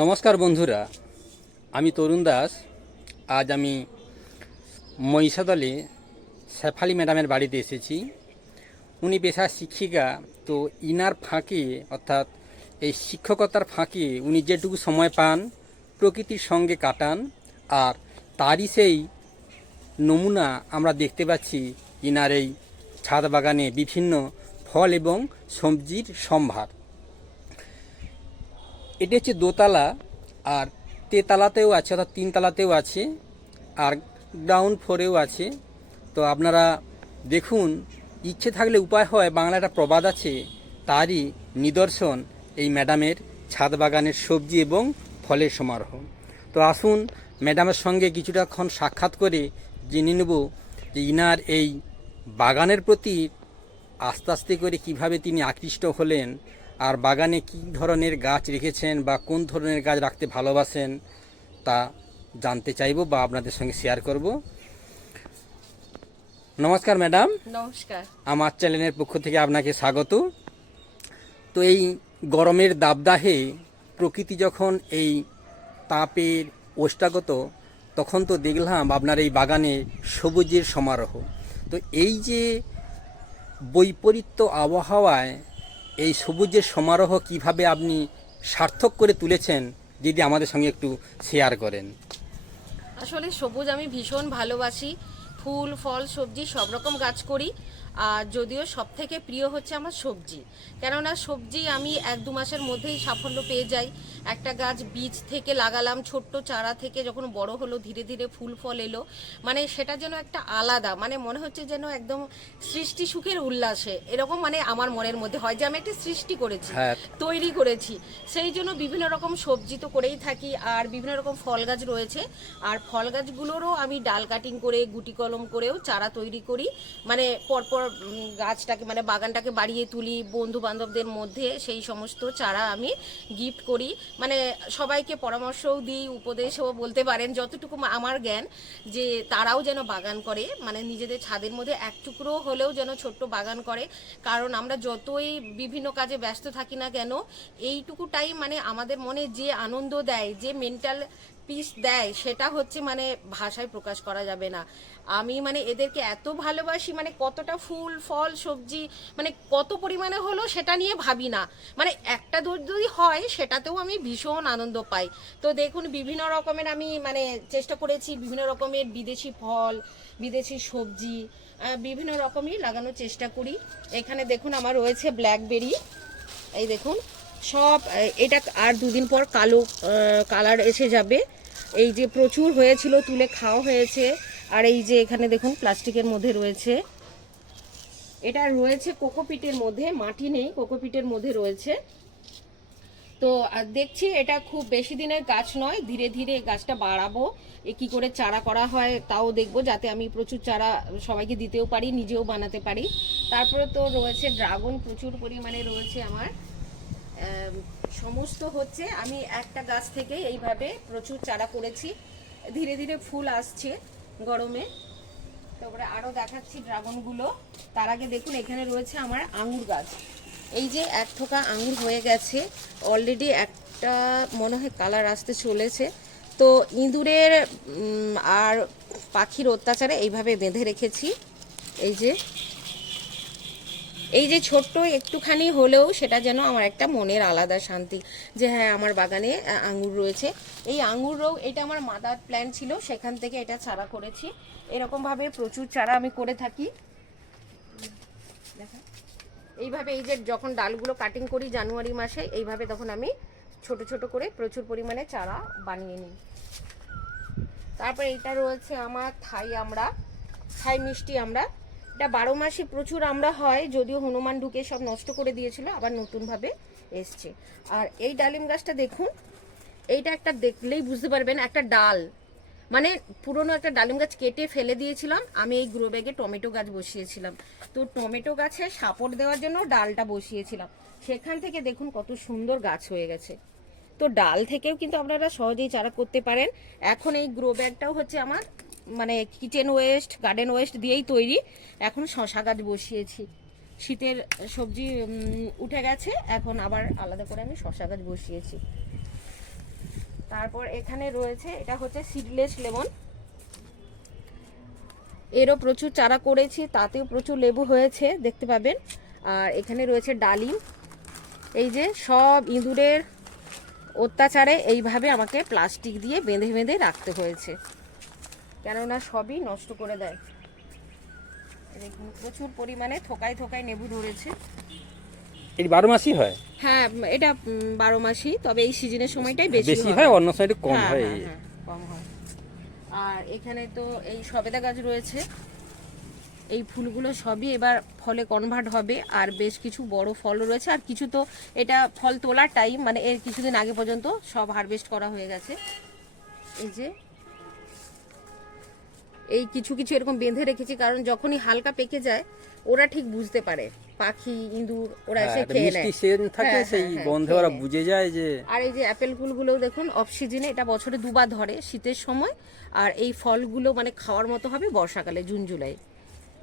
নমস্কার বন্ধুরা, আমি তরুণ দাস। আজ আমি মহিষাদলে শেফালি ম্যাডামের বাড়িতে এসেছি। উনি পেশা শিক্ষিকা, তো ইনার ফাঁকে, অর্থাৎ এই শিক্ষকতার ফাঁকে উনি যেটুকু সময় পান, প্রকৃতির সঙ্গে কাটান, আর তারই সেই নমুনা আমরা দেখতে পাচ্ছি ইনার এই ছাদ বাগানে বিভিন্ন ফল এবং সবজির সম্ভার। এটি হচ্ছে দোতলা, আর তেতলাতেও আছে, অর্থাৎ তিনতলাতেও আছে, আর গ্রাউন্ড ফ্লোরেও আছে। তো আপনারা দেখুন, ইচ্ছে থাকলে উপায় হয় বাংলা একটা প্রবাদ আছে, তারই নিদর্শন এই ম্যাডামের ছাদ বাগানের সবজি এবং ফলের সমারোহ। তো আসুন, ম্যাডামের সঙ্গে কিছুটাক্ষণ সাক্ষাৎ করে জেনে নেব যে ইনার এই বাগানের প্রতি আস্তে আস্তে করে কীভাবে তিনি আকৃষ্ট হলেন আর বাগানে কী ধরনের গাছ রেখেছেন বা কোন ধরনের গাছ রাখতে ভালোবাসেন তা জানতে চাইব বা আপনাদের সঙ্গে শেয়ার করব। নমস্কার ম্যাডাম। নমস্কার। আমার চ্যানেলের পক্ষ থেকে আপনাকে স্বাগত। তো এই গরমের দাবদাহে প্রকৃতি যখন এই তাপের ওষ্ঠাগত তখন তো দেখলাম আপনার এই বাগানে সবুজের সমারোহ। তো এই যে বৈপরীত্য আবহাওয়ায় এই সবুজের সমারোহ কীভাবে আপনি সার্থক করে তুলেছেন, যদি আমাদের সঙ্গে একটু শেয়ার করেন? আসলে সবুজ আমি ভীষণ ভালোবাসি। ফুল, ফল, সবজি সব রকম গাছ করি। আর যদিও সব থেকে প্রিয় হচ্ছে আমার সবজি। কেননা সবজি আমি এক দু মাসের মধ্যেই সাফল্য পেয়ে যাই। একটা গাছ বীজ থেকে লাগালাম ছোট্ট চারা থেকে যখন বড় হলো ধীরে ধীরে ফুল ফল এলো। মানে সেটা যেন একটা আলাদা মানে মনে হচ্ছে যেন একদম সৃষ্টি সুখের উল্লাসে। এরকম মানে আমার মনের মধ্যে হয় যে আমি একটা সৃষ্টি করেছি হ্যাঁ। তৈরি করেছি। সেই জন্য বিভিন্ন রকম সবজি তো করেই থাকি আর বিভিন্ন রকম ফল গাছ রয়েছে। আর ফল গাছগুলোরও আমি ডাল কাটিং করে গুটি কলম করেও চারা তৈরি করি। মানে পরপর গাছটাকে মানে বাগানটাকে বাড়িয়ে তুলি বন্ধু বান্ধবদের মধ্যে, সেই সমস্ত চারা আমি গিফট করি। মানে সবাইকে পরামর্শও দিই, উপদেশও বলতে পারেন, যতটুকু আমার জ্ঞান যে তারাও যেন বাগান করে মানে নিজেদের ছাদের মধ্যে এক টুকরো হলেও যেন ছোট্ট বাগান করে। কারণ আমরা যতই বিভিন্ন কাজে ব্যস্ত থাকি না কেন এইটুকুটাই মানে আমাদের মনে যে আনন্দ দেয়, যে মেন্টাল পিস দেয়, সেটা হচ্ছে মানে ভাষায় প্রকাশ করা যাবে না। আমি মানে এদেরকে এত ভালোবাসি মানে কতটা ফুল, ফল, সবজি মানে কত পরিমাণে হলো সেটা নিয়ে ভাবি না। মানে একটা যদি হয়, সেটাতেও আমি ভীষণ আনন্দ পাই। তো দেখুন, বিভিন্ন রকমের আমি মানে চেষ্টা করেছি, বিভিন্ন রকমের বিদেশি ফল, বিদেশি সবজি বিভিন্ন রকমই লাগানোর চেষ্টা করি। এখানে দেখুন, আমার রয়েছে ব্ল্যাকবেরি এই দেখুন সব এটা আর দুদিন পর কালো কালার এসে যাবে। এই যে প্রচুর হয়েছিল তুলে খাওয়া হয়েছে। আর এই যে এখানে দেখুন প্লাস্টিকের মধ্যে রয়েছে। এটা রয়েছে কোকোপিটের মধ্যে মাটি নেই কোকোপিটের মধ্যে রয়েছে। তো দেখছি এটা খুব বেশি দিনের গাছ নয় ধীরে ধীরে গাছটা বাড়াবো। এ কি করে চারা করা হয় তাও দেখব যাতে আমি প্রচুর চারা সবাইকে দিতেও পারি নিজেও বানাতে পারি। তারপরে তো রয়েছে ড্রাগন প্রচুর পরিমাণে রয়েছে আমার। আম, সমস্ত হচ্ছে, আমি একটা গাছ থেকে এইভাবে প্রচুর চারা করেছি। ধীরে ধীরে ফুল আসছে গরমে। তারপরে আরও দেখাচ্ছি ড্রাগনগুলো। তার আগে দেখুন, এখানে রয়েছে আমার আঙুর গাছ। এই যে এক থোকা আঙুর হয়ে গেছে অলরেডি একটা মনে হয় কালার আসতে চলেছে। তো ইঁদুরের আর পাখির অত্যাচারে এইভাবে বেঁধে রেখেছি। এই যে এই যে ছোট্ট একটুখানি হলেও সেটা যেন আমার একটা মনের আলাদা শান্তি যে হ্যাঁ আমার বাগানে আঙুর রয়েছে। এই আঙ্গুরও এটা আমার মাদার প্ল্যান ছিল, সেখান থেকে এটা চারা করেছি। এরকমভাবে প্রচুর চারা আমি করে থাকি। এইভাবে এই যে যখন ডালগুলো কাটিং করি জানুয়ারি মাসে, এইভাবে তখন আমি ছোট ছোট করে প্রচুর পরিমাণে চারা বানিয়ে নিই। তারপর এটা রয়েছে আমার থাই আমরা, থাই মিষ্টি আমরা। এটা বারো মাসে প্রচুর আমরা হয়, যদিও হনুমান ঢুকে সব নষ্ট করে দিয়েছিল, আবার নতুনভাবে এসছে। আর এই ডালিম গাছটা দেখুন, এইটা একটা দেখলেই বুঝতে পারবেন, একটা ডাল। মানে পুরনো একটা ডালিম গাছ কেটে ফেলে দিয়েছিলাম, আমি এই গ্রো ব্যাগে টমেটো গাছ বসিয়েছিলাম। তো টমেটো গাছে সাপোর্ট দেওয়ার জন্য ডালটা বসিয়েছিলাম। সেখান থেকে দেখুন কত সুন্দর গাছ হয়ে গেছে। তো ডাল থেকেও কিন্তু আপনারা সহজেই চারা করতে পারেন। এখন এই গ্রো ব্যাগটাও হচ্ছে আমার মানে কিচেন ওয়েস্ট গার্ডেন ওয়েস্ট দিয়েই তৈরি। এখন শশা গাছ বসিয়েছি। শীতের সবজি উঠে গেছে। এখন আবার আলাদা করে আমি শশা গাছ বসিয়েছি। তারপর এখানে রয়েছে, এটা হচ্ছে সিডলেস লেমন। এরও প্রচুর চারা করেছি, তাতেও প্রচুর লেবু হয়েছে, দেখতে পাবেন। আর এখানে রয়েছে ডালিম। এই যে সব ইঁদুরের অত্যাচারে এইভাবে আমাকে প্লাস্টিক দিয়ে বেঁধে বেঁধে রাখতে হয়েছে। কেননা সবই নষ্ট করে দেয়। দেখুন প্রচুর পরিমাণে থোকায় থোকায় লেবু ধরেছে। এই বারো মাসই হয়? হ্যাঁ এটা বারো মাসই তবে এই সিজনের সময়টাই বেশি বেশি হয়। অন্য সাইডে কম হ্যাঁ, হয়। হ্যাঁ, হ্যাঁ, কম হয়। আর এখানে তো এই সবেদা গাছ রয়েছে। এই ফুলগুলো সবই এবার ফলে কনভার্ট হবে আর বেশ কিছু বড় ফল রয়েছে। আর কিছু তো এটা ফল তোলার টাইম মানে এর কিছুদিন আগে পর্যন্ত সব হারভেস্ট করা হয়ে গেছে। এই যে এই কিছু কিছু এরকম বেঁধে রেখেছি কারণ যখনই হালকা পেকে যায় ওরা ঠিক বুঝতে পারে। পাখি ইঁদুর ওরা এসে হ্যাঁ, খেয়ে নেয়। সেন থাকে হ্যাঁ, সেই হ্যাঁ, গন্ধে ওরা বুঝে যায় যে আর এই যে অ্যাপেল ফুলগুলো দেখুন অফ সিজনে এটা বছরে দুবার ধরে শীতের সময়। আর এই ফলগুলো মানে খাওয়ার মতো হবে বর্ষাকালে জুন জুলাই।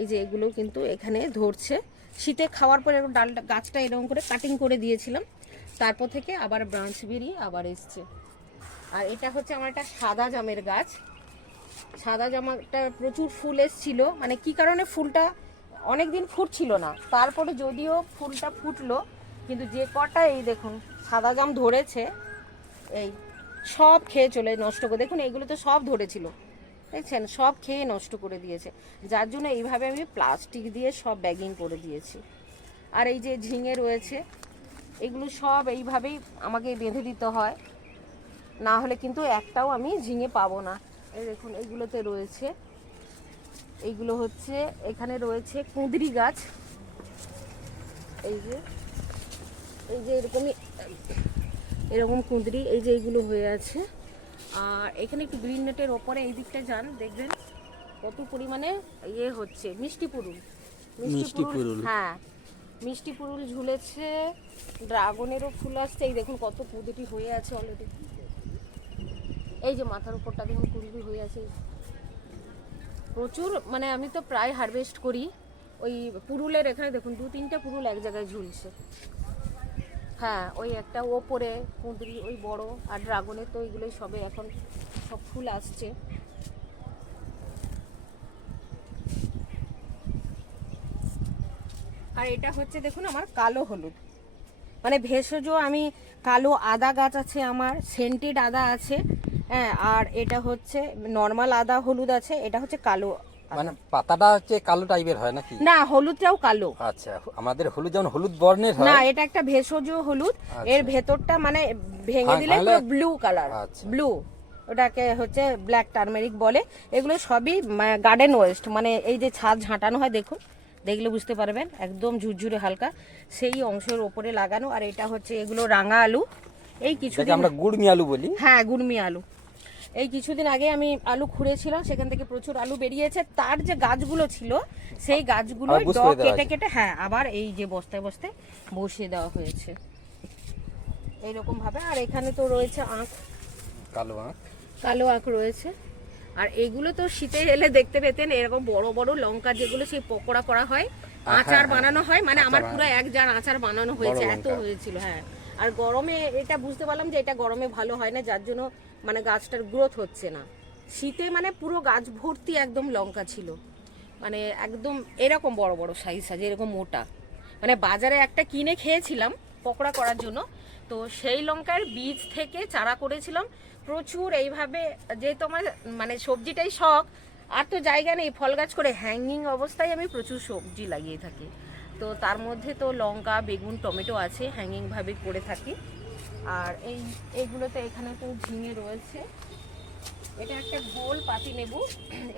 এই যে এগুলো কিন্তু এখানে ধরছে। শীতে খাওয়ার পরে ডালটা গাছটা এরকম করে কাটিং করে দিয়েছিলাম। তারপর থেকে আবার ব্রাঞ্চ বেরিয়ে আবার এসছে। আর এটা হচ্ছে আমার একটা সাদা জামের গাছ। সাদা জামাটা প্রচুর ফুল এসছিল। মানে কি কারণে ফুলটা অনেক দিন ফুটছিল না। তারপরে যদিও ফুলটা ফুটলো, কিন্তু যে কটা এই দেখুন, সাদা জাম ধরেছে, এই সব খেয়ে চলে নষ্ট করে। দেখুন এইগুলো তো সব ধরেছিল। দেখছেন? সব খেয়ে নষ্ট করে দিয়েছে। যার জন্য এইভাবে আমি প্লাস্টিক দিয়ে সব ব্যাগিং করে দিয়েছি। আর এই যে ঝিঙে রয়েছে, এগুলো সব এইভাবেই আমাকে বেঁধে দিতে হয়। না হলে কিন্তু একটাও আমি ঝিঙে পাবো না। এই দেখুন এইগুলোতে রয়েছে। এইগুলো হচ্ছে এখানে রয়েছে কুঁদরি গাছ। এই যে এই যে এরকমই এরকম কুঁদরি এই যে এইগুলো হয়ে আছে। আর এখানে একটু গ্রিন নেটের ওপরে এই দিকটা যান দেখবেন কত পরিমাণে ইয়ে হচ্ছে মিষ্টি পুরুল। মিষ্টি পুরুল। হ্যাঁ মিষ্টি পুরুল ঝুলেছে ড্রাগনেরও ফুল আসছে এই দেখুন কত কুঁদরি হয়ে আছে অলরেডি এই যে মাথার উপরটা দেখুন কুঁদরি হয়ে আছে। প্রচুর মানে আমি তো প্রায় হারভেস্ট করি। ওই পুরুলের এখানে দেখুন, দু তিনটে পুরুল এক জায়গায় ঝুলছে। হ্যাঁ ওই একটা ওপরে, কুঁদরি, ওই বড় আর ড্রাগনের তো ওইগুলোই সবে এখন সব ফুল আসছে। আর এটা হচ্ছে দেখুন আমার কালো হলুদ। মানে ভেষজ আমি কালো আদা গাছ আছে আমার, সেন্টেড আদা আছে। হ্যাঁ আর এটা হচ্ছে নর্মাল আদা হলুদ আছে এটা হচ্ছে কালো মানে পাতাটা হচ্ছে কালো টাইপের হয় নাকি? না হলুদটাও কালো। আচ্ছা আমাদের হলুদ যেমন হলুদ বর্ণের না এটা একটা ভেষজ হলুদ। আচ্ছা। এর ভেতরটা মানে ভেঙে দিলে ভাঙলে- ব্লু কালার। ব্লু ওটাকে হচ্ছে ব্ল্যাক টার্মেরিক বলে। এগুলো সবই গার্ডেন ওয়েস্ট মানে এই যে ছাদ ঝাঁটানো হয় দেখুন। দেখলে বুঝতে পারবেন একদম ঝুরঝুরে হালকা। সেই অংশের ওপরে লাগানো। আর এটা হচ্ছে এগুলো রাঙা আলু। এই কিছুদিন আমরা গুড়মি আলু বলি। হ্যাঁ গুড়মি আলু। এই কিছুদিন আগে আমি আলু খুঁড়েছিলাম সেখান থেকে প্রচুর আলু বেরিয়েছে। তার যে গাছগুলো ছিল সেই গাছগুলো কেটে কেটে হ্যাঁ আবার এই যে বস্তায় বস্তায় বসিয়ে দেওয়া হয়েছে। এইরকম ভাবে। আর এখানে তো রয়েছে আখ। কালো আঁক কালো আখ রয়েছে। আর এগুলো তো শীতে এলে দেখতে পেতেন এরকম বড় বড় লঙ্কা যেগুলো সেই পকোড়া করা হয় আচার। বানানো হয়। মানে আমার পুরো এক জার আচার বানানো হয়েছে এত হয়েছিল হ্যাঁ। আর গরমে এটা বুঝতে পারলাম যে এটা গরমে ভালো হয় না, যার জন্য মানে গাছটার গ্রোথ হচ্ছে না। শীতে মানে পুরো গাছ ভর্তি একদম লঙ্কা ছিল। মানে একদম এরকম বড় বড় সাইজ সাইজ এরকম মোটা। মানে বাজারে একটা কিনে খেয়েছিলাম পকোড়া করার জন্য। তো সেই লঙ্কার বীজ থেকে চারা করেছিলাম। প্রচুর এইভাবে যেহেতু আমার মানে সবজিটাই শখ, আর তো জায়গা নেই, ফল গাছ করে হ্যাঙ্গিং অবস্থায় আমি প্রচুর সবজি লাগিয়ে থাকি। তো তার মধ্যে তো লঙ্কা বেগুন টমেটো আছে হ্যাঙ্গিং ভাবে করে থাকি। আর এই এইগুলোতে এখানে তো ঝিঙে রয়েছে। এটা একটা গোল পাতি নেবু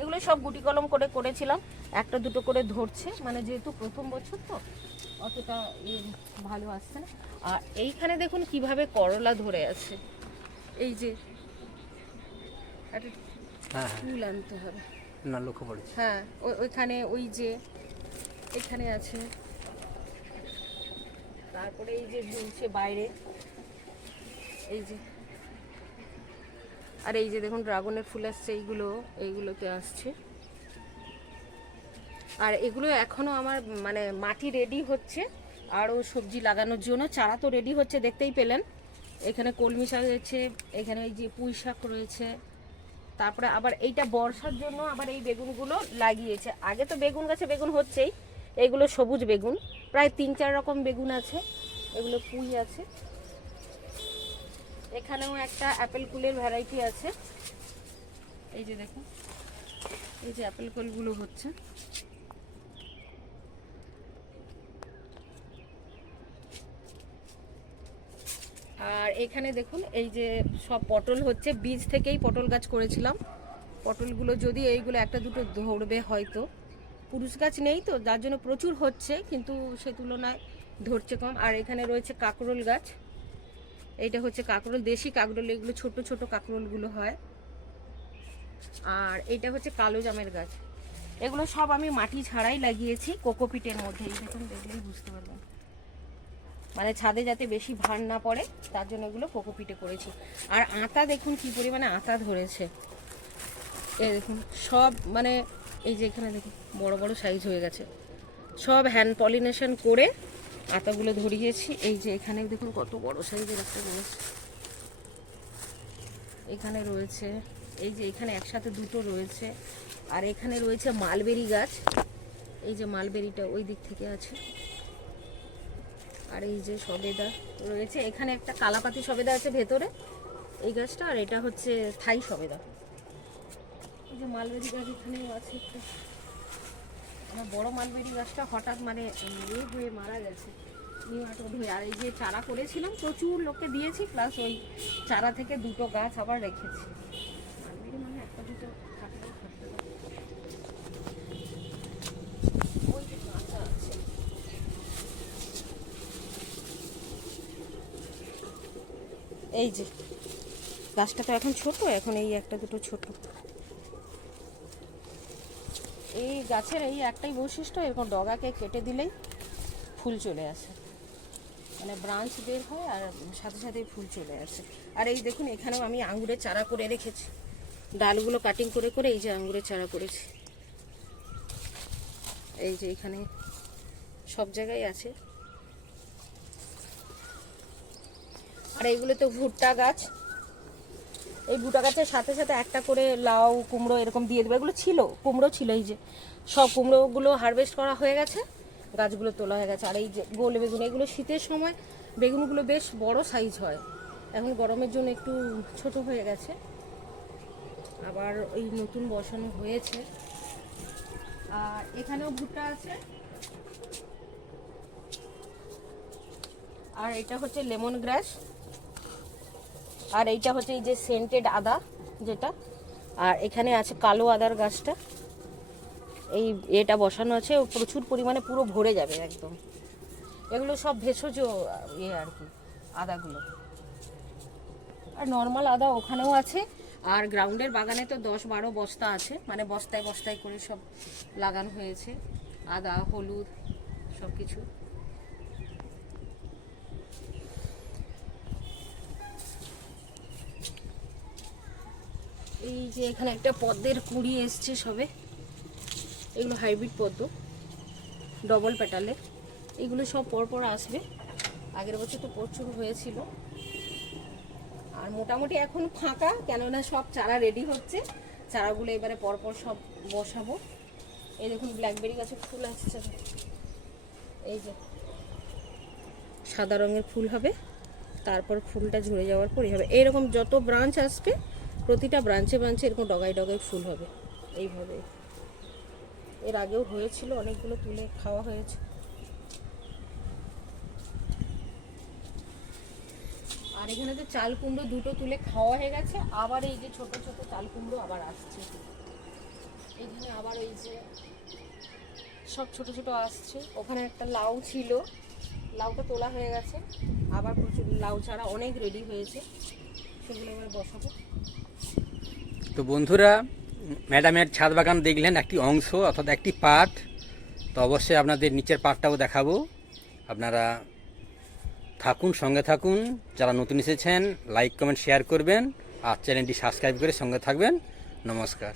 এগুলো সব গুটি কলম করে করেছিলাম। একটা দুটো করে ধরছে। মানে যেহেতু প্রথম বছর তো অতটা ইয়ে ভালো আসছে না। আর এইখানে দেখুন কীভাবে করলা ধরে আছে। এই যে একটা হ্যাঁ হ্যাঁ। ফুল আনতে হবে। না লক্ষ্য পড়েছি হ্যাঁ ওইখানে ওই যে এখানে আছে। তারপরে এই যে ঝুলছে বাইরে। এই যে। আর এই যে দেখুন, ড্রাগনের ফুল আসছে, এইগুলো, এইগুলোতে আসছে। আর এগুলো এখনও আমার মানে মাটি রেডি হচ্ছে, আরও সবজি লাগানোর জন্য। চারা তো রেডি হচ্ছে, দেখতেই পেলেন। এখানে কলমি শাক রয়েছে, এখানে এই যে পুঁই শাক রয়েছে। তারপরে আবার এইটা বর্ষার জন্য আবার এই বেগুনগুলো লাগিয়েছে। আগে তো বেগুন গাছে বেগুন হচ্ছেই, এগুলো সবুজ বেগুন। প্রায় তিন, চার রকম বেগুন আছে, এগুলো পুঁই আছে। এখানেও একটা অ্যাপেল কুলের ভ্যারাইটি আছে। এই যে দেখুন এই যে অ্যাপেল কুলগুলো হচ্ছে। আর এখানে দেখুন, এই যে সব পটল হচ্ছে, বীজ থেকেই পটল গাছ করেছিলাম। পটলগুলো যদি এইগুলো একটা দুটো ধরবে হয়তো। পুরুষ গাছ নেই তো, যার জন্য প্রচুর হচ্ছে, কিন্তু সে তুলনায় ধরছে কম। আর এখানে রয়েছে কাকরোল গাছ। এইটা হচ্ছে কাকরোল, দেশি কাকরোল, এগুলো ছোট ছোট কাকরোলগুলো হয়। আর এটা হচ্ছে কালো জামের গাছ। এগুলো সব আমি মাটি ছাড়াই লাগিয়েছি, কোকোপিটের মধ্যে। এই দেখুন, দেখলেই বুঝতে পারবেন। মানে ছাদে যাতে বেশি ভার না পড়ে, তার জন্য এগুলো কোকোপিটে করেছি। আর আতা দেখুন কি পরিমাণে আতা ধরেছে। এই দেখুন, সব মানে এই যে এখানে দেখুন, বড় বড় সাইজ হয়ে গেছে। সব হ্যান্ড পলিনেশন করে আতাগুলো ধরিয়েছি। এই যে এখানে দেখুন কত বড় সাইজের একটা রয়েছে এখানে রয়েছে, এই যে এখানে একসাথে দুটো রয়েছে। আর এখানে রয়েছে মালবেরি গাছ। এই যে মালবেরিটা ওই দিক থেকে আছে। আর এই যে সবেদা রয়েছে। এখানে একটা কালাপাতি সবেদা আছে ভেতরে, এই গাছটা। আর এটা হচ্ছে থাই সবেদা। যে মালবেরি গাছ এখানেও আছে একটা। আমার বড় মালবেরি গাছটা হঠাৎ মানে ইয়ে হয়ে মারা গেছে। আর এই যে চারা করেছিলাম, প্রচুর লোককে দিয়েছি, প্লাস ওই চারা থেকে দুটো গাছ আবার রেখেছি। মালবেরি মানে একটা দুটো এই যে, গাছটা তো এখন ছোট, এখন এই একটা দুটো ছোট। এই গাছের এই একটাই বৈশিষ্ট্য, এরকম ডগাকে কেটে দিলেই ফুল চলে আসে। মানে ব্রাঞ্চ বের হয় আর সাথে সাথে ফুল চলে আসে। আর এই দেখুন, এখানেও আমি আঙ্গুরের চারা করে রেখেছি। ডালগুলো কাটিং করে করে এই যে আঙ্গুরের চারা করেছি। এই যে এখানে সব জায়গায় আছে। আর এইগুলো তো ভুট্টা গাছ এই গুটা গাছের সাথে সাথে একটা করে লাউ, কুমড়ো এরকম দিয়ে দেবো। এগুলো ছিল, কুমড়ো ছিল এই যে। সব কুমড়োগুলো হারভেস্ট করা হয়ে গেছে, গাছগুলো তোলা হয়ে গেছে। আর এই যে গোল বেগুন, এগুলো শীতের সময় বেগুনগুলো বেশ বড় সাইজ হয়। এখন গরমের জন্য একটু ছোট হয়ে গেছে। আবার ওই নতুন বসানো হয়েছে। আর এখানেও ভুট্টা আছে। আর এটা হচ্ছে লেমন গ্রাস আর এইটা হচ্ছে এই যে সেন্টেড আদা যেটা, আর এখানে আছে কালো আদার গাছটা। এই এটা বসানো আছে প্রচুর পরিমাণে পুরো ভরে যাবে একদম। এগুলো সব ভেষজ ইয়ে আর কি, আদাগুলো। আর নর্মাল আদা ওখানেও আছে, আর গ্রাউন্ডের বাগানে তো দশ বারো বস্তা আছে মানে বস্তায় বস্তায় করে সব লাগানো হয়েছে। আদা, হলুদ সব কিছু এই যে এখানে একটা পদ্মের কুড়ি এসছে সবে। এগুলো হাইব্রিড পদ্ম, ডবল পেটালে এগুলো সব পরপর আসবে। আগের বছর তো প্রচুর হয়েছিল। আর মোটামুটি এখন ফাঁকা, কেননা সব চারা রেডি হচ্ছে। চারাগুলো এবারে পরপর সব বসাবো। এই দেখুন ব্ল্যাকবেরি গাছে ফুল আসছে এই যে, সাদা রঙের ফুল হবে। তারপর ফুলটা ঝরে যাওয়ার পরই হবে। এরকম যত ব্রাঞ্চ আসবে প্রতিটা ব্রাঞ্চে ব্রাঞ্চে এরকম ডগায় ডগায় ফুল হবে, এইভাবে। এর আগেও হয়েছিল, অনেকগুলো তুলে খাওয়া হয়েছে। আর এখানে তো চাল কুমড়ো দুটো তুলে খাওয়া হয়ে গেছে, আবার এই যে ছোট ছোট চাল কুমড়ো আবার আসছে। এখানে আবার এই যে সব ছোট ছোট আসছে। ওখানে একটা লাউ ছিল, লাউটা তোলা হয়ে গেছে। আবার প্রচুর, লাউ চারা অনেক রেডি হয়েছে। সেগুলো এবার বসাবো। তো বন্ধুরা, ম্যাডামের ছাদ বাগান দেখলেন একটি অংশ অর্থাৎ একটি পার্ট তো অবশ্যই আপনাদের নিচের পার্টটাও দেখাবো। আপনারা থাকুন, সঙ্গে থাকুন। যারা নতুন এসেছেন, লাইক, কমেন্ট, শেয়ার করবেন। আর চ্যানেলটি সাবস্ক্রাইব করে সঙ্গে থাকবেন। নমস্কার।